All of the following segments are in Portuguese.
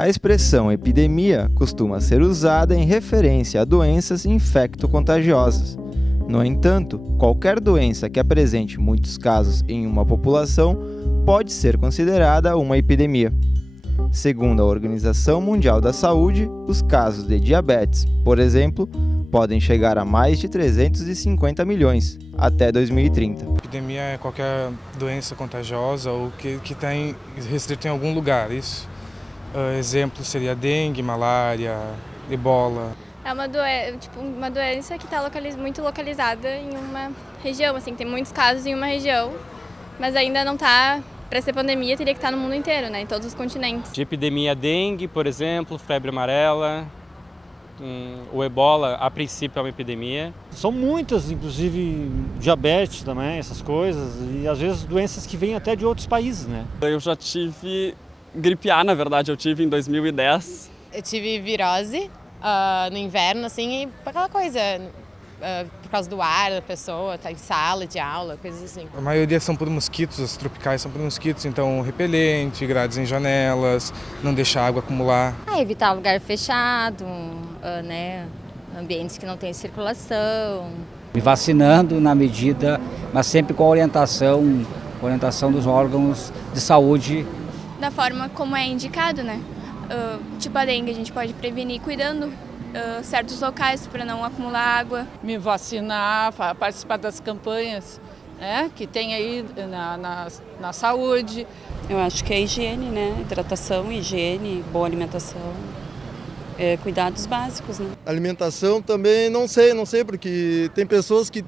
A expressão epidemia costuma ser usada em referência a doenças infecto-contagiosas. No entanto, qualquer doença que apresente muitos casos em uma população pode ser considerada uma epidemia. Segundo a Organização Mundial da Saúde, os casos de diabetes, por exemplo, podem chegar a mais de 350 milhões até 2030. Epidemia é qualquer doença contagiosa ou que está restrito em algum lugar, isso. Exemplo seria dengue, malária, ebola. É uma doença que está muito localizada em uma região, assim, tem muitos casos em uma região, mas ainda não está, para ser pandemia, teria que estar no mundo inteiro, né, em todos os continentes. De epidemia dengue, por exemplo, febre amarela, o ebola, a princípio, é uma epidemia. São muitas, inclusive diabetes também, essas coisas, e às vezes doenças que vêm até de outros países, né? Eu já tive gripe A, na verdade, eu tive em 2010. Eu tive virose no inverno, assim, e aquela coisa, por causa do ar da pessoa, tá em sala de aula, coisas assim. A maioria são por mosquitos, as tropicais são por mosquitos, então repelente, grades em janelas, não deixar a água acumular. Evitar lugar fechado, né, ambientes que não tem circulação. Me vacinando na medida, mas sempre com a orientação dos órgãos de saúde. Da forma como é indicado, né? Tipo a dengue, a gente pode prevenir cuidando certos locais para não acumular água. Me vacinar, participar das campanhas, né, que tem aí na saúde. Eu acho que é higiene, né? Hidratação, higiene, boa alimentação, cuidados básicos, né? Alimentação também não sei, porque tem pessoas que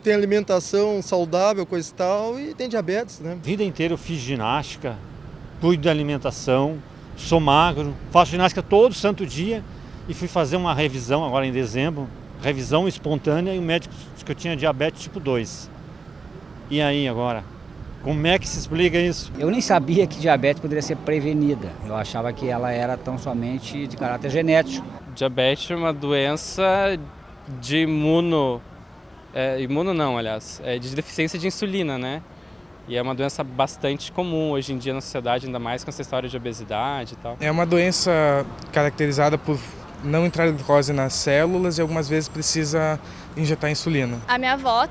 têm alimentação saudável, coisa e tal, e tem diabetes, né? A vida inteira eu fiz ginástica, cuido da alimentação, sou magro, faço ginástica todo santo dia e fui fazer uma revisão agora em dezembro, revisão espontânea, e o médico disse que eu tinha diabetes tipo 2. E aí agora? Como é que se explica isso? Eu nem sabia que diabetes poderia ser prevenida. Eu achava que ela era tão somente de caráter genético. Diabetes é uma doença de de deficiência de insulina, né? E é uma doença bastante comum hoje em dia na sociedade, ainda mais com essa história de obesidade e tal. É uma doença caracterizada por não entrar glicose nas células e algumas vezes precisa injetar insulina. A minha avó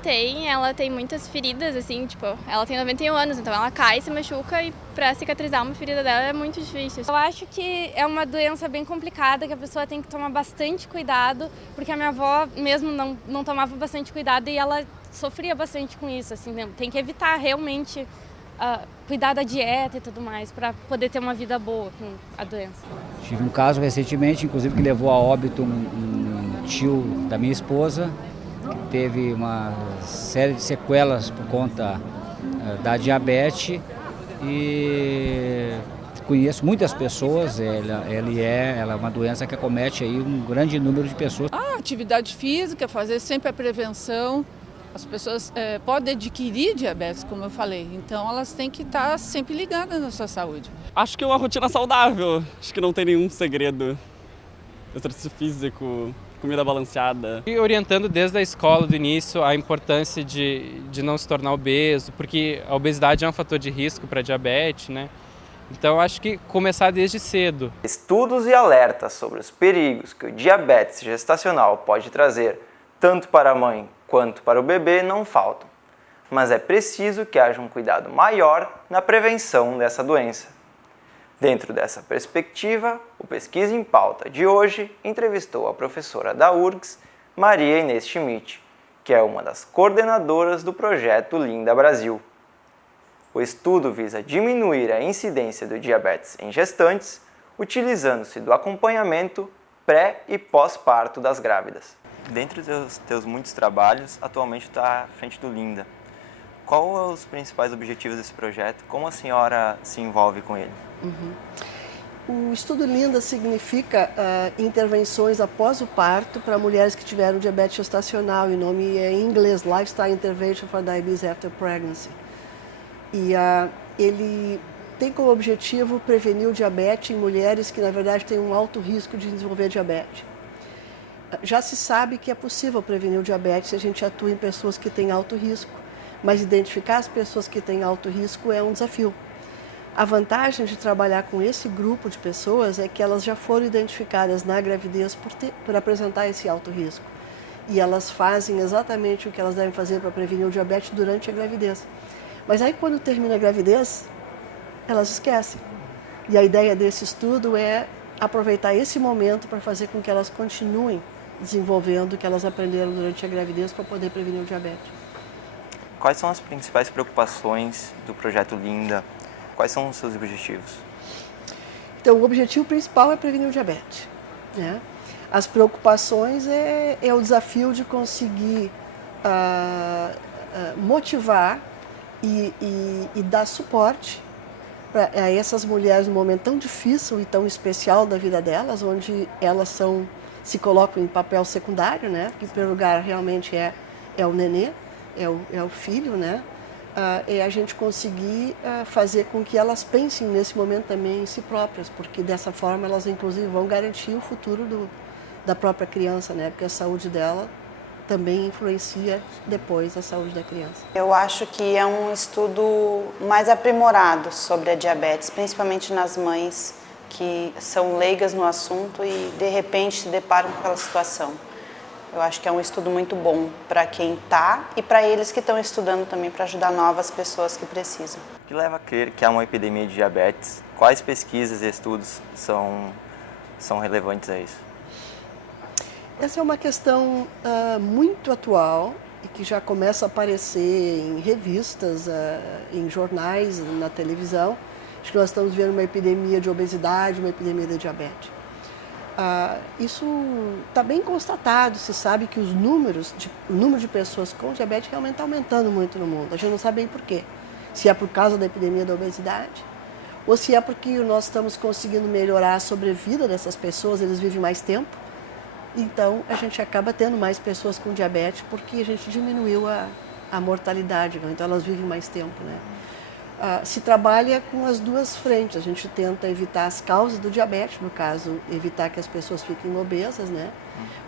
ela tem muitas feridas, assim, tipo, ela tem 91 anos, então ela cai, se machuca e para cicatrizar uma ferida dela é muito difícil. Eu acho que é uma doença bem complicada, que a pessoa tem que tomar bastante cuidado, porque a minha avó mesmo não tomava bastante cuidado e ela sofria bastante com isso, assim, tem que evitar realmente cuidar da dieta e tudo mais, para poder ter uma vida boa com a doença. Tive um caso recentemente, inclusive, que levou a óbito um tio da minha esposa, que teve uma série de sequelas por conta da diabetes, e conheço muitas pessoas, ela é uma doença que acomete aí um grande número de pessoas. Atividade física, fazer sempre a prevenção. As pessoas podem adquirir diabetes, como eu falei, então elas têm que estar sempre ligadas na sua saúde. Acho que é uma rotina saudável, acho que não tem nenhum segredo. Exercício físico, comida balanceada. E orientando desde a escola, do início, a importância de não se tornar obeso, porque a obesidade é um fator de risco para diabetes, né? Então acho que começar desde cedo. Estudos e alertas sobre os perigos que o diabetes gestacional pode trazer, tanto para a mãe quanto para o bebê, não faltam. Mas é preciso que haja um cuidado maior na prevenção dessa doença. Dentro dessa perspectiva, o Pesquisa em Pauta de hoje entrevistou a professora da URGS, Maria Inês Schmidt, que é uma das coordenadoras do projeto Linda Brasil. O estudo visa diminuir a incidência do diabetes em gestantes, utilizando-se do acompanhamento pré- e pós-parto das grávidas. Dentre os teus muitos trabalhos, atualmente está à frente do Linda. Qual são os principais objetivos desse projeto? Como a senhora se envolve com ele? O estudo Linda significa intervenções após o parto para mulheres que tiveram diabetes gestacional. O nome é em inglês, Lifestyle Intervention for Diabetes After Pregnancy. E ele tem como objetivo prevenir o diabetes em mulheres que, na verdade, têm um alto risco de desenvolver diabetes. Já se sabe que é possível prevenir o diabetes se a gente atua em pessoas que têm alto risco, mas identificar as pessoas que têm alto risco é um desafio. A vantagem de trabalhar com esse grupo de pessoas é que elas já foram identificadas na gravidez por apresentar esse alto risco. E elas fazem exatamente o que elas devem fazer para prevenir o diabetes durante a gravidez. Mas aí quando termina a gravidez, elas esquecem. E a ideia desse estudo é aproveitar esse momento para fazer com que elas continuem desenvolvendo o que elas aprenderam durante a gravidez para poder prevenir o diabetes. Quais são as principais preocupações do projeto Linda? Quais são os seus objetivos? Então, o objetivo principal é prevenir o diabetes, né? As preocupações é o desafio de conseguir motivar e dar suporte para essas mulheres num momento tão difícil e tão especial da vida delas, onde elas se colocam em papel secundário, né? Porque, em primeiro lugar, realmente é o nenê, é o filho, né? É a gente conseguir fazer com que elas pensem nesse momento também em si próprias, porque dessa forma elas, inclusive, vão garantir o futuro da própria criança, né? Porque a saúde dela também influencia depois a saúde da criança. Eu acho que é um estudo mais aprimorado sobre a diabetes, principalmente nas mães que são leigas no assunto e de repente se deparam com aquela situação. Eu acho que é um estudo muito bom para quem está e para eles que estão estudando também, para ajudar novas pessoas que precisam. O que leva a crer que há uma epidemia de diabetes? Quais pesquisas e estudos são relevantes a isso? Essa é uma questão muito atual e que já começa a aparecer em revistas, em jornais, na televisão. Acho que nós estamos vendo uma epidemia de obesidade, uma epidemia de diabetes. Isso está bem constatado, se sabe que o número de pessoas com diabetes realmente está aumentando muito no mundo. A gente não sabe bem por quê. Se é por causa da epidemia da obesidade ou se é porque nós estamos conseguindo melhorar a sobrevida dessas pessoas, eles vivem mais tempo. Então, a gente acaba tendo mais pessoas com diabetes porque a gente diminuiu a mortalidade, né? Então elas vivem mais tempo, né? Se trabalha com as duas frentes, a gente tenta evitar as causas do diabetes, no caso, evitar que as pessoas fiquem obesas, né?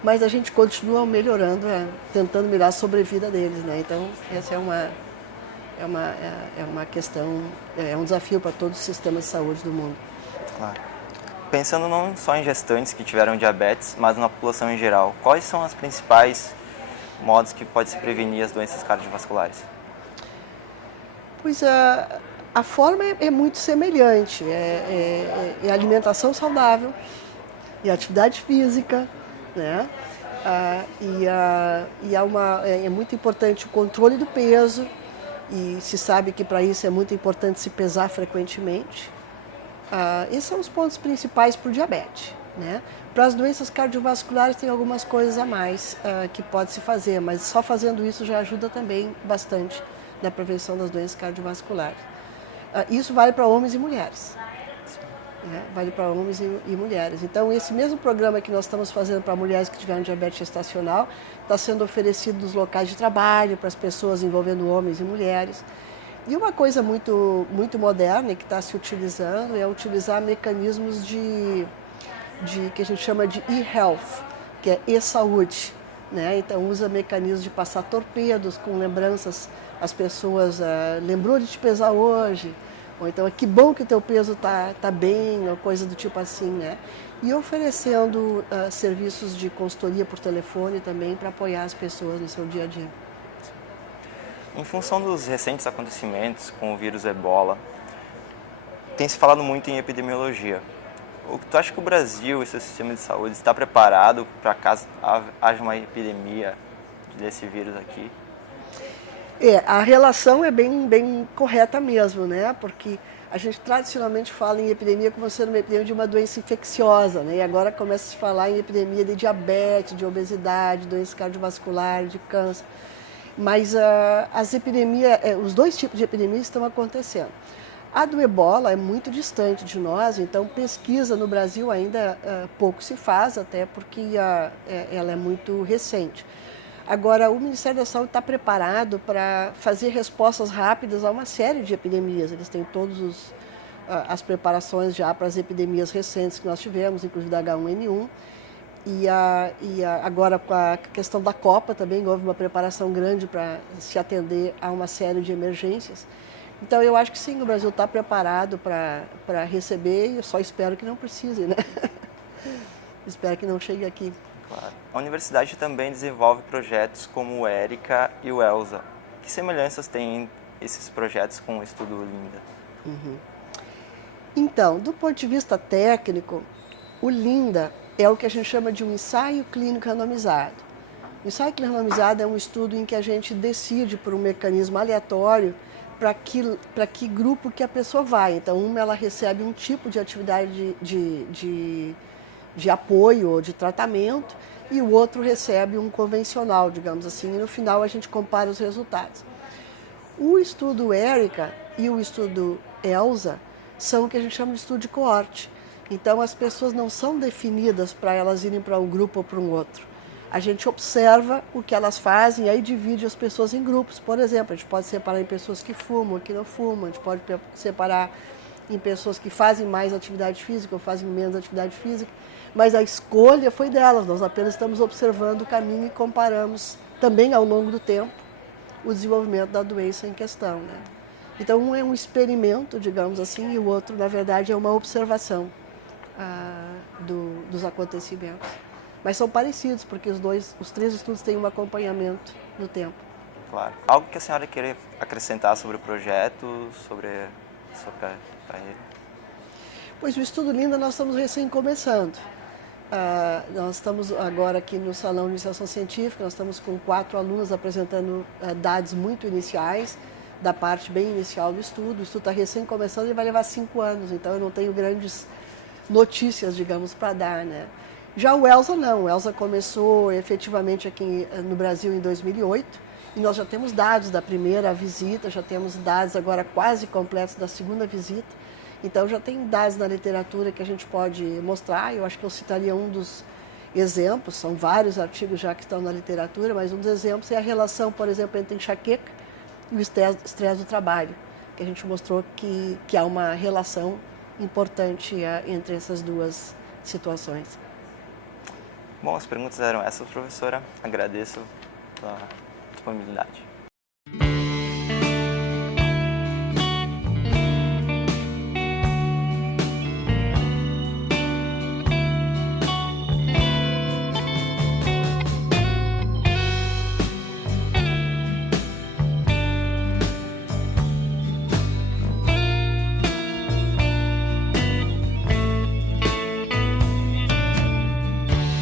Mas a gente continua melhorando, tentando melhorar a sobrevida deles, né? Então, essa é uma questão, é um desafio para todos os sistemas de saúde do mundo. Claro. Pensando não só em gestantes que tiveram diabetes, mas na população em geral, quais são os principais modos que pode se prevenir as doenças cardiovasculares? Pois a forma é muito semelhante, é alimentação saudável e atividade física, né? É muito importante o controle do peso e se sabe que para isso é muito importante se pesar frequentemente. Esses são os pontos principais para o diabetes, né? Para as doenças cardiovasculares tem algumas coisas a mais que pode se fazer, mas só fazendo isso já ajuda também bastante na prevenção das doenças cardiovasculares. Isso vale para homens e mulheres, né? Vale para homens e mulheres. Então, esse mesmo programa que nós estamos fazendo para mulheres que tiveram diabetes gestacional está sendo oferecido nos locais de trabalho para as pessoas envolvendo homens e mulheres. E uma coisa muito, muito moderna que está se utilizando é utilizar mecanismos que a gente chama de e-health, que é e-saúde, né? Então usa mecanismos de passar torpedos com lembranças, as pessoas lembrou de te pesar hoje, ou então que bom que o teu peso tá bem, ou coisa do tipo assim, né? E oferecendo serviços de consultoria por telefone também para apoiar as pessoas no seu dia a dia. Em função dos recentes acontecimentos com o vírus Ebola, tem se falado muito em epidemiologia. Tu acha que o Brasil e seu sistema de saúde está preparado para caso haja uma epidemia desse vírus aqui? A relação é bem correta mesmo, né? Porque a gente tradicionalmente fala em epidemia como sendo uma epidemia de uma doença infecciosa, né? E agora começa a se falar em epidemia de diabetes, de obesidade, doença cardiovascular, de câncer. Mas as epidemias, os dois tipos de epidemias estão acontecendo. A do Ebola é muito distante de nós, então pesquisa no Brasil ainda pouco se faz, até porque ela é muito recente. Agora, o Ministério da Saúde está preparado para fazer respostas rápidas a uma série de epidemias. Eles têm todas as preparações já para as epidemias recentes que nós tivemos, inclusive da H1N1. Agora, com a questão da Copa também, houve uma preparação grande para se atender a uma série de emergências. Então, eu acho que sim, o Brasil está preparado para receber e eu só espero que não precise, né? Espero que não chegue aqui. Claro. A universidade também desenvolve projetos como o ERICA e o ELSA. Que semelhanças têm esses projetos com o Estudo Linda? Uhum. Então, do ponto de vista técnico, o LINDA é o que a gente chama de um ensaio clínico randomizado. O ensaio clínico randomizado é um estudo em que a gente decide por um mecanismo aleatório para que grupo que a pessoa vai. Então, ela recebe um tipo de atividade de apoio ou de tratamento e o outro recebe um convencional, digamos assim, e no final a gente compara os resultados. O estudo ERICA e o estudo ELSA são o que a gente chama de estudo de coorte. Então, as pessoas não são definidas para elas irem para um grupo ou para um outro. A gente observa o que elas fazem e aí divide as pessoas em grupos. Por exemplo, a gente pode separar em pessoas que fumam, que não fumam, a gente pode separar em pessoas que fazem mais atividade física ou fazem menos atividade física, mas a escolha foi delas, nós apenas estamos observando o caminho e comparamos também ao longo do tempo o desenvolvimento da doença em questão, né? Então, um é um experimento, digamos assim, e o outro, na verdade, é uma observação dos acontecimentos. Mas são parecidos, porque os três estudos têm um acompanhamento no tempo. Claro. Algo que a senhora queria acrescentar sobre o projeto, sobre a sua carreira? Pois o Estudo Linda nós estamos recém começando. Nós estamos agora aqui no Salão de Iniciação Científica, nós estamos com 4 alunos apresentando dados muito iniciais, da parte bem inicial do estudo. O estudo está recém começando e vai levar 5 anos, então eu não tenho grandes notícias, digamos, para dar, né? Já o ELSA não, o ELSA começou efetivamente aqui no Brasil em 2008 e nós já temos dados da primeira visita, já temos dados agora quase completos da segunda visita, então já tem dados na literatura que a gente pode mostrar. Eu acho que eu citaria um dos exemplos, são vários artigos já que estão na literatura, mas um dos exemplos é a relação, por exemplo, entre enxaqueca e o estresse do trabalho, que a gente mostrou que há uma relação importante entre essas duas situações. Bom, as perguntas eram essas, professora. Agradeço pela disponibilidade.